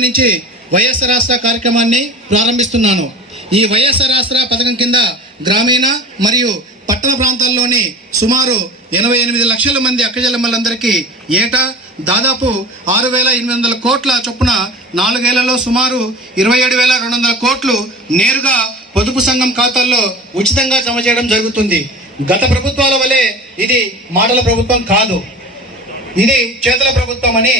రెండు నుంచి వైఎస్ఆర్ రాష్ట్ర కార్యక్రమాన్ని ప్రారంభిస్తున్నాను. ఈ వైఎస్ఆర్ రాష్ట్ర పథకం కింద గ్రామీణ మరియు పట్టణ ప్రాంతాల్లోని సుమారు ఎనభై ఎనిమిది లక్షల మంది అక్కజల్లమ్మలందరికీ ఏటా దాదాపు ఆరు వేల ఎనిమిది వందల కోట్ల చొప్పున నాలుగేళ్ళలో సుమారు ఇరవై ఏడు వేల రెండు వందల కోట్లు నేరుగా పొదుపు సంఘం ఖాతాల్లో ఉచితంగా జమ చేయడం జరుగుతుంది. గత ప్రభుత్వాల వలె ఇది మాటల ప్రభుత్వం కాదు. ఇది చేతుల ప్రభుత్వం అని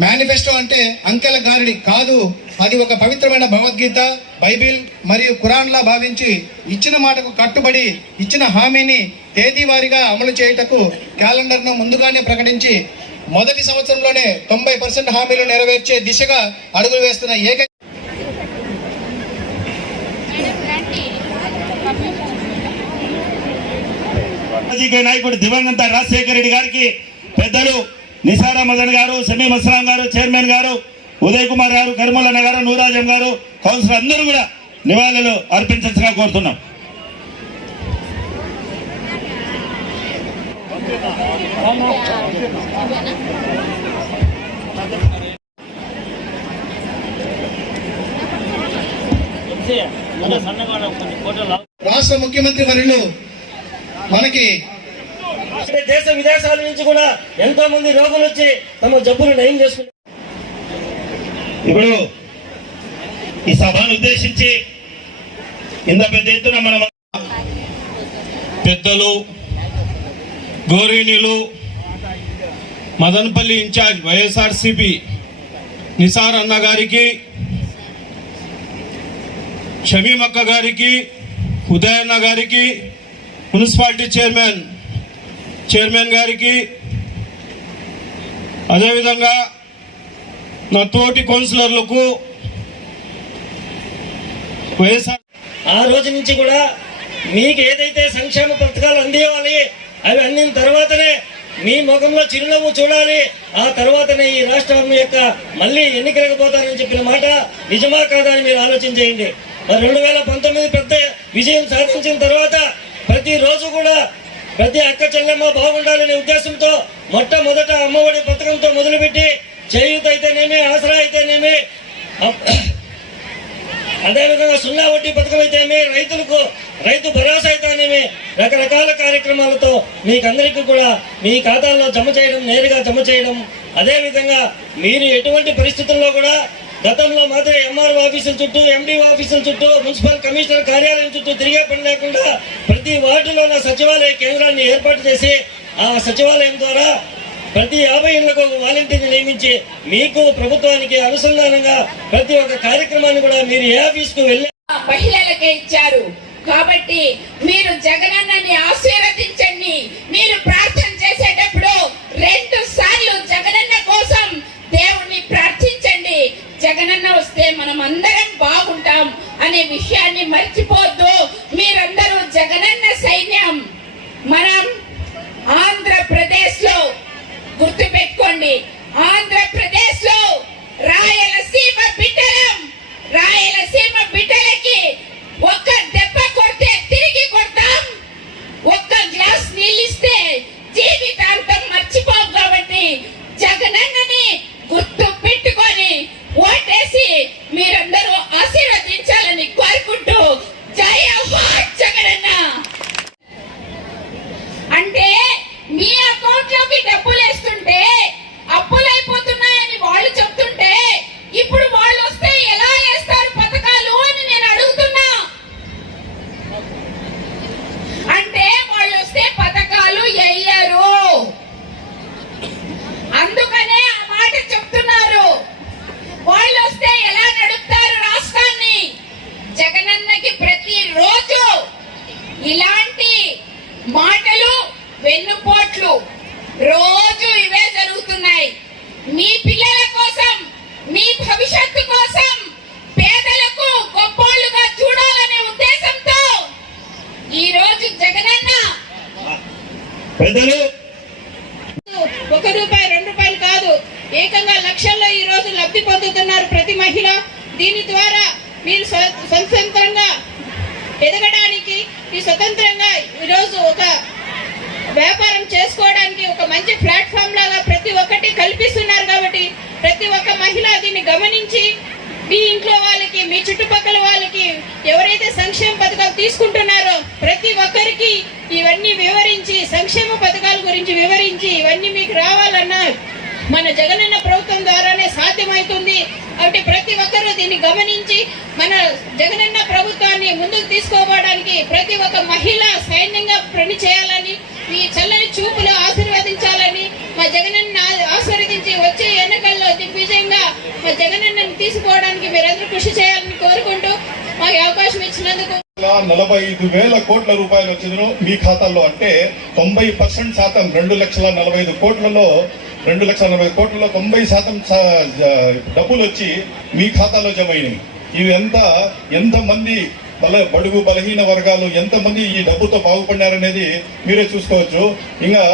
మేనిఫెస్టో అంటే అంకెల గారిడి కాదు అది ఒక పవిత్రమైన భగవద్గీత బైబిల్ మరియు ఖురాన్లా భావించి ఇచ్చిన మాటకు కట్టుబడి ఇచ్చిన హామీని తేదీవారీగా అమలు చేయుటకు క్యాలెండర్ను ముందుగానే ప్రకటించి మొదటి సంవత్సరంలోనే తొంభై పర్సెంట్ హామీలు నెరవేర్చే దిశగా అడుగులు వేస్తున్న ఏక నాయకుడు దివంగత రాజశేఖర రెడ్డి గారికి పెద్దలు నిసారా మదన్ గారు సమీం అస్లాం గారు చైర్మన్ గారు ఉదయ్ కుమార్ గారు కరిమల్లన్న గారు నూరాజం గారు కౌన్సిలర్ అందరూ కూడా నివాళులు అర్పించగా కోరుతున్నాం. రాష్ట్ర ముఖ్యమంత్రి వర్యులు మనకి అంటే దేశ విదేశాల నుంచి కూడా ఎంతో మంది రోగులు వచ్చి తమ జబ్బులు నయం చేసుకుంటారు ఇప్పుడు ఈ సభను ఉద్దేశించి ఇంత పెద్ద ఎత్తున మనం పెద్దలు గౌరవనీయులు మదనపల్లి ఇన్ఛార్జ్ వైఎస్ఆర్సిపి నిసార్ అన్న గారికి షమీమక్క గారికి ఉదయన్న గారికి మున్సిపాలిటీ చైర్మన్ చైర్మన్ గారికి. అదేవిధంగా నా తోటి కౌన్సిలర్లకు వైఎస్ఆర్ ఆ రోజు నుంచి కూడా మీకు ఏదైతే సంక్షేమ పథకాలు అందేవాలి అవి అందిన తర్వాతనే మీ ముఖంలో చిరునవ్వు చూడాలి ఆ తర్వాతనే ఈ రాష్ట్రం యొక్క మళ్ళీ ఎన్నికలకు పోతారని చెప్పిన మాట నిజమా కాదా అని మీరు ఆలోచన చేయండి. మరి రెండు వేల పంతొమ్మిది పెద్ద విజయం సాధించిన తర్వాత ప్రతిరోజు కూడా ప్రతి అక్క చెల్లెమ్మ బాగుండాలనే ఉద్దేశంతో మొట్టమొదట అమ్మఒడి పథకంతో మొదలుపెట్టి చేయూత అయితేనేమి ఆసరా అయితేనేమి అదేవిధంగా సున్నా వడ్డీ పథకం అయితేనేమి రైతులకు రైతు భరోసా అయితేనేమి రకరకాల కార్యక్రమాలతో మీకందరికీ కూడా మీ ఖాతాల్లో జమ చేయడం నేరుగా జమ చేయడం అదేవిధంగా మీరు ఎటువంటి పరిస్థితుల్లో కూడా గతంలో మాత్రం ఎంఆర్ఓ ఆఫీసుల చుట్టూ ఎండిఓ ఆఫీసుల చుట్టూ మున్సిపల్ కమిషనర్ కార్యాలయం చుట్టూ తిరిగే పని లేకుండా ప్రతి వార్డులో నా సచివాలయ కేంద్రాన్ని ఏర్పాటు చేసి ఆ సచివాలయం ద్వారా ప్రతి యాభై ఏళ్ళకు ఒక వాలంటీర్ని నియమించి మీకు ప్రభుత్వానికి అనుసంధానంగా ప్రతి ఒక్క కార్యక్రమాన్ని కూడా మీరు ఏ ఆఫీస్కు వెళ్ళి మహిళలకే ఇచ్చారు. కాబట్టి మీరు జగనన్నని ఆశీర్వదించండి. మీరు ప్రార్థన చేసేటప్పుడు రెండు సార్లు జగనన్న కోసం దేవుణ్ణి ప్రార్థన జగనన్న వస్తే మనం అందరం బాగుంటాం అనే విషయాన్ని మర్చిపోద్దు. మీరందరూ జగనన్న సైన్యం. మనం ఆంధ్రప్రదేశ్లో ఓటేసి మీరందరూ ఆశీర్వదించాలని కోరుకుంటూ జయ హో జగనన్న అంటే మీ అకౌంట్లోకి డబ్బులు వేస్తుంటే అప్పులైపోతున్నాయని వాళ్ళు చెప్తుంటే ఇప్పుడు వాళ్ళు వస్తే ఎలా వేస్తారు పథకాలు అని నేను అడుగుతున్నా అంటే వాళ్ళు వస్తే పథకాలు వేయరు అందుకనే ఆ మాట చెప్తున్నారు వాళ్ళు వస్తే ఎలా నడుపుతారు రాష్ట్రాన్ని జగనన్నకి ప్రతిరోజు ఇలాంటి మాటలు వెన్నుపోట్లు రోజు ఇవే జరుగుతున్నాయి మీ పిల్లల కోసం మీ భవిష్యత్తు కోసం పేదలకు గొప్పోళ్ళుగా చూడాలనే ఉద్దేశంతో ఈ రోజు జగనన్న పెద్దలు ఒక రూపాయి రెండు రూపాయలు కాదు ఏకంగా లక్షల్లో ఈ రోజు లబ్ధి పొందుతున్నారు ప్రతి మహిళ. దీని ద్వారా మీరు స్వతంత్రంగా ఎదగడానికి మీ స్వతంత్రంగా ఈరోజు ఒక వ్యాపారం చేసుకోవడానికి ఒక మంచి ప్లాట్ఫామ్ లాగా ప్రతి ఒక్కటి కల్పిస్తున్నారు కాబట్టి ప్రతి ఒక్క మహిళ దీన్ని గమనించి మీ ఇంట్లో వాళ్ళకి మీ చుట్టుపక్కల వాళ్ళకి ఎవరైతే సంక్షేమ పథకాలు తీసుకుంటున్నారో ప్రతి ఒక్కరికి ఇవన్నీ వివరించి సంక్షేమ పథకాల గురించి వివరించి ఇవన్నీ మీకు మన జగనన్న ప్రభుత్వం ద్వారానే సాధ్యమవుతుంది కాబట్టి ప్రతి ఒక్కరూ దీన్ని గమనించి మన జగనన్న ప్రభుత్వాన్ని ముందుకు తీసుకోవడానికి ప్రతి ఒక్క మహిళ సైన్యంగా పని చేయాలని మీ చల్లని చూపులు ఆశీర్వదించాలని మా జగనన్న ఆశీర్వదించి వచ్చే ఎన్నికల్లో దిగ్విజయంగా మా జగనన్నను తీసుకోవడానికి మీరందరూ కృషి చేయాలని కోరుకుంటూ మాకు అవకాశం ఇచ్చినందుకు నలభై ఐదు వేల కోట్ల రూపాయలు వచ్చిందో. మీ ఖాతాల్లో అంటే తొంభై పర్సెంట్ శాతం రెండు లక్షల నలభై ఐదు కోట్లలో రెండు లక్షల నలభై కోట్లలో తొంభై శాతం డబ్బులు వచ్చి మీ ఖాతాలో జమ అయినాయి ఇవి ఎంత ఎంతమంది బల బడుగు బలహీన వర్గాలు ఎంతమంది ఈ డబ్బుతో బాగుపడినారనేది మీరే చూసుకోవచ్చు. ఇంకా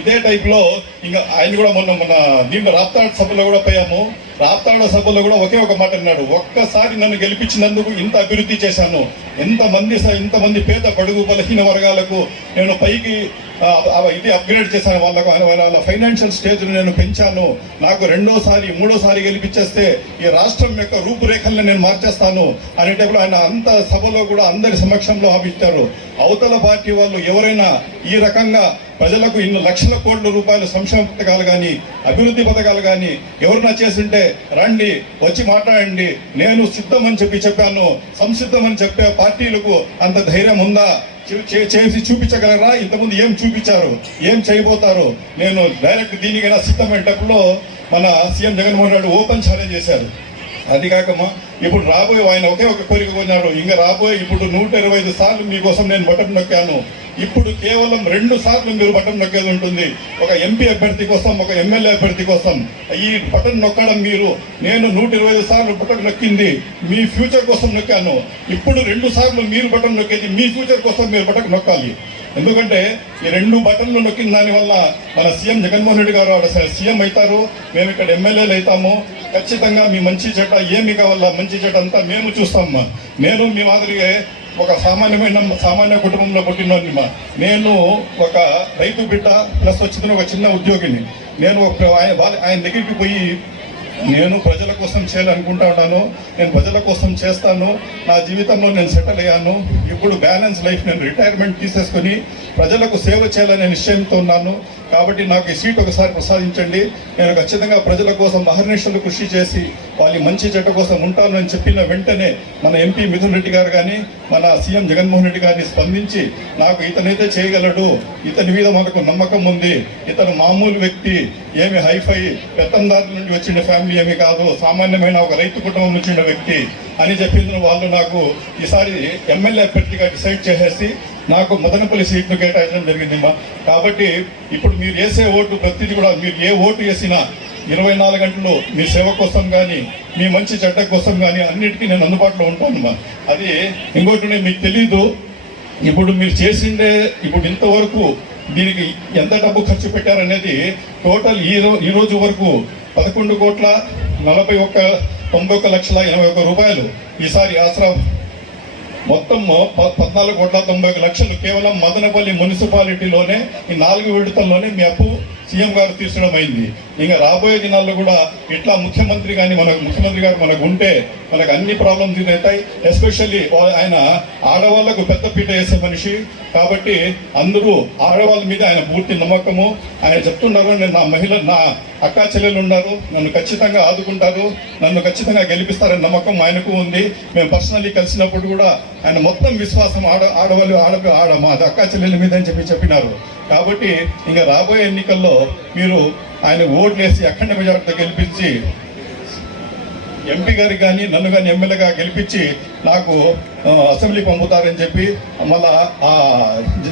ఇదే టైప్లో ఇంకా ఆయన కూడా మొన్న మన దీంట్లో రాప్తాడు సభలో కూడా పోయాము. రాప్తాడు సభలో కూడా ఒకే ఒక మాట అన్నాడు. ఒక్కసారి నన్ను గెలిపించినందుకు ఇంత అభివృద్ధి చేశాను. ఎంతమంది స- ఇంతమంది పేద బడుగు బలహీన వర్గాలకు నేను పైకి ఇది అప్గ్రేడ్ చేశాను. వాళ్ళకు వాళ్ళ ఫైనాన్షియల్ స్టేజ్ను నేను పెంచాను. నాకు రెండోసారి మూడోసారి గెలిపించేస్తే ఈ రాష్ట్రం యొక్క రూపురేఖల్ని నేను మార్చేస్తాను అనేటప్పుడు ఆయన అంత సభలో కూడా అందరి సమక్షంలో హామీచ్చారు అవతల పార్టీ వాళ్ళు ఎవరైనా ఈ రకంగా ప్రజలకు ఇన్ని లక్షల కోట్ల రూపాయలు సంక్షేమ పథకాలు కానీ అభివృద్ధి పథకాలు కానీ ఎవరన్నా చేసింటే రండి వచ్చి మాట్లాడండి. నేను సిద్ధం అని చెప్పి చెప్పాను. సంసిద్ధమని చెప్పే పార్టీలకు అంత ధైర్యం ఉందా? చే- చేసి చూపించగలరా? ఇంతకుముందు ఏం చూపించారు? ఏం చేయబోతారు? నేను డైరెక్ట్ దీనికైనా సిద్ధమయ్యేటప్పుడు మన CM Jaganmohan Reddy open challenge చేశారు. అది కాకమ్మా ఇప్పుడు రాబోయే ఆయన ఒకే ఒక కోరిక కొన్నాడు. ఇంకా రాబోయే ఇప్పుడు నూట ఇరవై ఐదు సార్లు మీకోసం నేను బటన్ నొక్కాను. ఇప్పుడు కేవలం రెండు సార్లు మీరు బటన్ నొక్కేది ఉంటుంది. ఒక ఎంపీ అభ్యర్థి కోసం ఒక ఎమ్మెల్యే అభ్యర్థి కోసం. ఈ బటన్ నొక్కడం మీరు నేను నూట ఇరవై ఐదు సార్లు బటన్ నొక్కింది మీ ఫ్యూచర్ కోసం నొక్కాను. ఇప్పుడు రెండు సార్లు మీరు బటన్ నొక్కేది మీ ఫ్యూచర్ కోసం మీరు బటన్ నొక్కాలి. ఎందుకంటే ఈ రెండు బటన్లు నొక్కిన దానివల్ల మన సీఎం జగన్మోహన్ రెడ్డి గారు ఆడ సీఎం అవుతారు మేము ఇక్కడ ఎమ్మెల్యేలు అవుతాము. ఖచ్చితంగా మీ మంచి చెడ్డ ఏమి కావాలా మంచి చెడ్డ అంతా మేము చూస్తామమ్మా నేను మీ మాదిరిగా ఒక సామాన్యమైన సామాన్య కుటుంబంలో పుట్టినోడిని మా. నేను ఒక రైతు బిడ్డ ప్లస్ వచ్చిన ఒక చిన్న ఉద్యోగిని. నేను ఒక ఆయన ఆయన దగ్గరికి పోయి నేను ప్రజల కోసం చేయాలనుకుంటా ఉన్నాను. నేను ప్రజల కోసం చేస్తాను. నా జీవితంలో నేను సెటిల్ అయ్యాను. ఇప్పుడు బ్యాలెన్స్ లైఫ్ నేను రిటైర్మెంట్ తీసేసుకొని ప్రజలకు సేవ చేయాలనే నిశ్చయంతో ఉన్నాను. కాబట్టి నాకు ఈ సీట్ ఒకసారి ప్రసాదించండి. నేను ఖచ్చితంగా ప్రజల కోసం అహర్నిశలు కృషి చేసి వాళ్ళ మంచి చెడ్డ కోసం ఉంటాను అని చెప్పిన వెంటనే మన ఎంపీ మిథున్ రెడ్డి గారు కానీ మన సీఎం జగన్మోహన్ రెడ్డి గారిని స్పందించి నాకు ఇతనైతే చేయగలడు. ఇతని మీద మనకు నమ్మకం ఉంది. ఇతను మామూలు వ్యక్తి. ఏమి హైఫై పెత్తందారుల నుండి వచ్చిన ఫ్యామిలీ ఏమి కాదు సామాన్యమైన ఒక రైతు కుటుంబం నుంచి ఉన్న వ్యక్తి అని చెప్పిన వాళ్ళు నాకు ఈసారి ఎమ్మెల్యే అభ్యర్థిగా డిసైడ్ చేసేసి నాకు మదనపల్లి సీట్ను కేటాయించడం జరిగింది మా కాబట్టి ఇప్పుడు మీరు వేసే ఓటు ప్రతిదీ కూడా మీరు ఏ ఓటు వేసినా ఇరవై నాలుగు గంటలు మీ సేవ కోసం కానీ మీ మంచి చెడ్డ కోసం కానీ అన్నిటికీ నేను అందుబాటులో ఉంటానమ్మా అది ఇంకోటి మీకు తెలీదు. ఇప్పుడు మీరు చేసిండే ఇప్పుడు ఇంతవరకు దీనికి ఎంత డబ్బు ఖర్చు పెట్టారనేది టోటల్ ఈ రో ఈ రోజు వరకు పదకొండు కోట్ల నలభై ఒక్క తొంభై ఒక్క లక్షల ఎనభై ఒక్క రూపాయలు ఈసారి ఆసరా మొత్తం ప- పద్నాలుగు కోట్ల తొంభై ఒక లక్షలు కేవలం మదనపల్లి మున్సిపాలిటీలోనే ఈ నాలుగు విడతల్లోనే మీ అప్పు సీఎం గారు తీర్చడం అయింది ఇంకా రాబోయే దినాల్లో కూడా ఇట్లా ముఖ్యమంత్రి కానీ మన ముఖ్యమంత్రి గారు మనకు ఉంటే మనకు అన్ని ప్రాబ్లమ్స్ అవుతాయి. ఎస్పెషల్లీ ఆయన ఆడవాళ్ళకు పెద్ద పీట వేసే మనిషి. కాబట్టి అందరూ ఆడవాళ్ళ మీద ఆయన పూర్తి నమ్మకము. ఆయన చెప్తున్నారు నేను నా మహిళ నా అక్కా చెల్లెలు ఉన్నారు. నన్ను ఖచ్చితంగా ఆదుకుంటారు. నన్ను ఖచ్చితంగా గెలిపిస్తారనే నమ్మకం ఆయనకు ఉంది. మేము పర్సనల్లీ కలిసినప్పుడు కూడా ఆయన మొత్తం విశ్వాసం ఆడ ఆడవాళ్ళు ఆడ ఆడ మా అక్క చెల్లెల మీద అని చెప్పి చెప్పినారు. కాబట్టి ఇంకా రాబోయే ఎన్నికల్లో మీరు ఆయన ఓట్లు వేసి అఖండ మెజార్టీతో గెలిపించి ఎంపీ గారికి కానీ నన్ను కానీ ఎమ్మెల్యేగా గెలిపించి నాకు అసెంబ్లీకి అసెంబ్లీ పంపుతారని చెప్పి మళ్ళా ఆ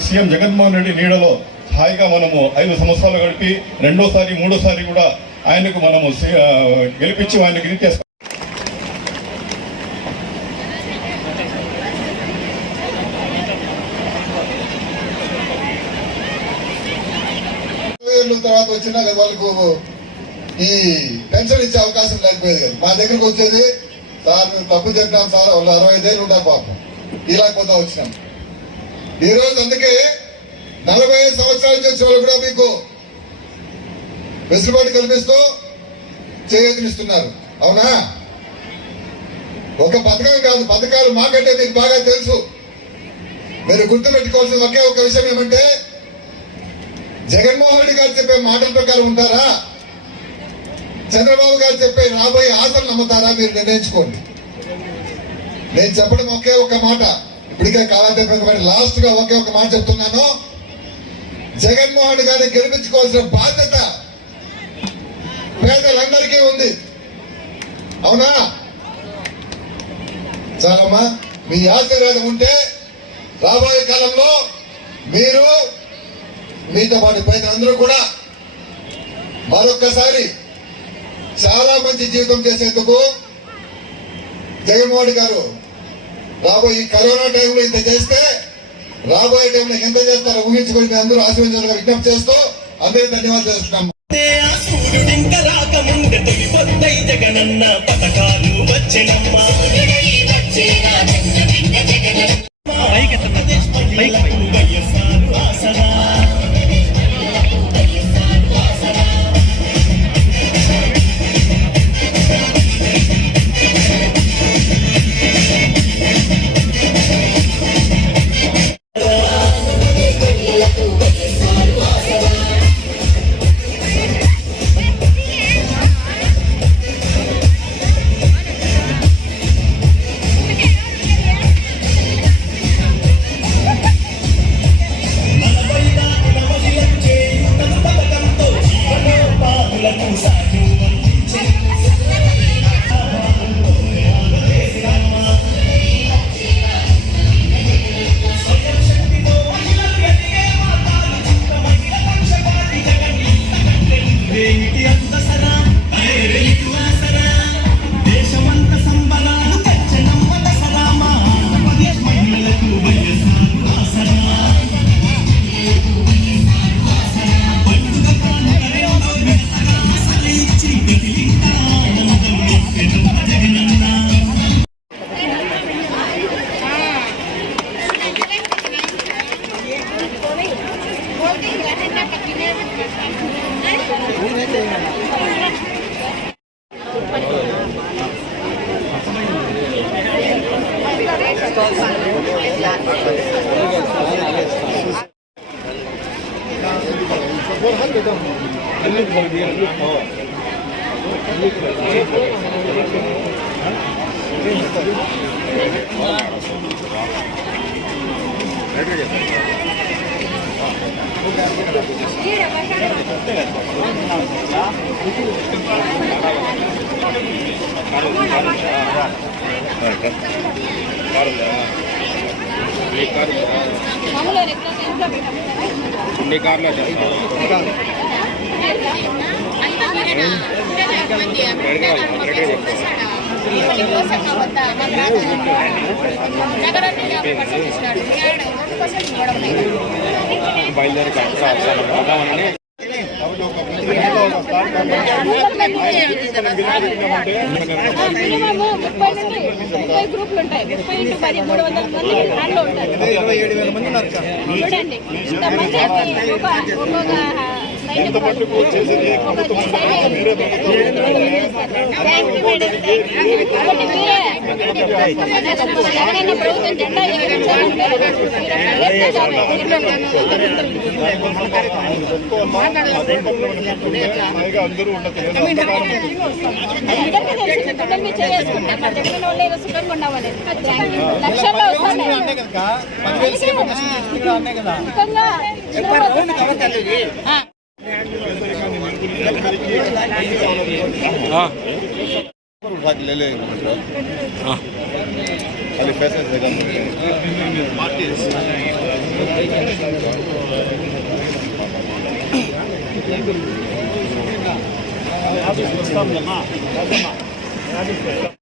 సీఎం జగన్మోహన్ రెడ్డి నీడలో హాయిగా మనము ఐదు సంవత్సరాలు గడిపి రెండోసారి మూడోసారి కూడా ఆయనకు మనము గెలిపించి ఆయనకి ఇది దగ్గరకు వచ్చినా వాళ్ళకు ఈ పెన్షన్ ఇచ్చే అవకాశం లేకపోయేది కదా మా దగ్గరకు వచ్చేది సార్ మేము తప్పు చెప్పినాం సార్ వాళ్ళు అరవై ఐదేళ్ళు ఉంటారు పాపం. ఇలాగపోతా వచ్చినాం. ఈ రోజు అందుకే నలభై ఐదు సంవత్సరాల నుంచి వచ్చిన వాళ్ళు కూడా మీకు వెసులుబాటు కల్పిస్తూ చేయనిస్తున్నారు అవునా? ఒక పథకం కాదు పథకాలు మాకంటే మీకు బాగా తెలుసు. మీరు గుర్తుపెట్టుకోవాల్సిన ఒకే ఒక విషయం ఏమంటే జగన్మోహన్ రెడ్డి గారు చెప్పే మాటల ప్రకారం ఉంటారా? చంద్రబాబు గారు చెప్పే రాబోయే ఆశలు నమ్ముతారా? మీరు నిర్ణయించుకోండి. నేను చెప్పడం ఒకే ఒక మాట. ఇప్పటికే కాలాతీతం లాస్ట్గా ఒకే ఒక మాట చెప్తున్నాను. జగన్మోహన్ గారిని గెలిపించుకోవాల్సిన బాధ్యత పేదలందరికీ ఉంది. అవునా? చాలమ్మా మీ ఆశీర్వాదం ఉంటే రాబోయే కాలంలో మీరు మీతో పాటు పేదలందరూ కూడా మరొక్కసారి చాలా మంచి జీవితం చేసేందుకు జగన్మోహన్ గారు రాబోయే ఈ కరోనా టైంలో ఇంత చేస్తే రాబోయే టైంలో ఎంత చేస్తారో ఊహించుకొని మీ అందరూ ఆశీర్వదించాలని విజ్ఞప్తి చేస్తూ అందరికీ ధన్యవాదాలు చేస్తున్నాం జగనన్న పథకాలు వచ్చెనమ్మా. వైఎస్ఆర్ ఆసరా நம்மள ரெக்ரெஸ் எங்க ముప్పై గ్రూపులు ఉంటాయి. ముప్పై పది మూడు వందల మంది దాంట్లో ఉంటారు. చూడండి. కాబట్టి మీరే జగనన్న ప్రభుత్వం జెండా ఎగిరించాలంటే మీరు అందరికీ తెలిసింది పిల్లల్ని చేసుకుంటాం మా उठा के ले लेंगे खाली पैसे से काम